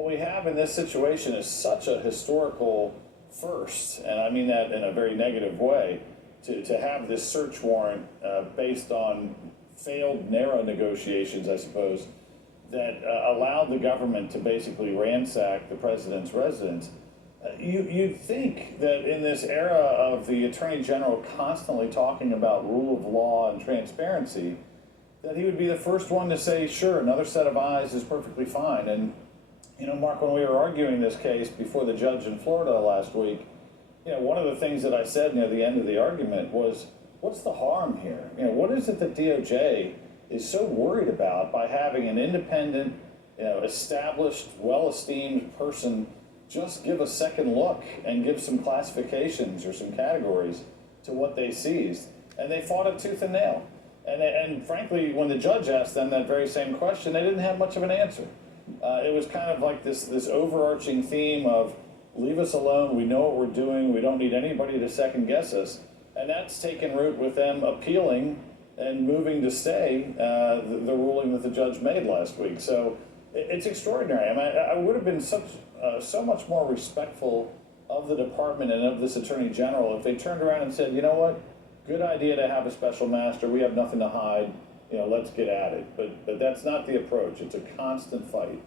what we have in this situation is such a historical first, and I mean that in a very negative way, to have this search warrant based on failed narrow negotiations, I suppose, that allowed the government to basically ransack the president's residence. You'd think that in this era of the Attorney General constantly talking about rule of law and transparency, that he would be the first one to say, sure, another set of eyes is perfectly fine. And, you know, Mark, when we were arguing this case before the judge in Florida last week, you know, one of the things that I said near the end of the argument was, what's the harm here? You know, what is it that DOJ is so worried about by having an independent, you know, established, well-esteemed person just give a second look and give some classifications or some categories to what they seized? And they fought it tooth and nail. And frankly, when the judge asked them that very same question, they didn't have much of an answer. It was kind of like this overarching theme of, leave us alone, we know what we're doing, we don't need anybody to second guess us. And that's taken root with them appealing and moving to stay the ruling that the judge made last week. So it's extraordinary. I mean, I would have been so much more respectful of the department and of this Attorney General if they turned around and said, you know what, good idea to have a special master, we have nothing to hide, you know, let's get at it. But that's not the approach. It's a constant fight.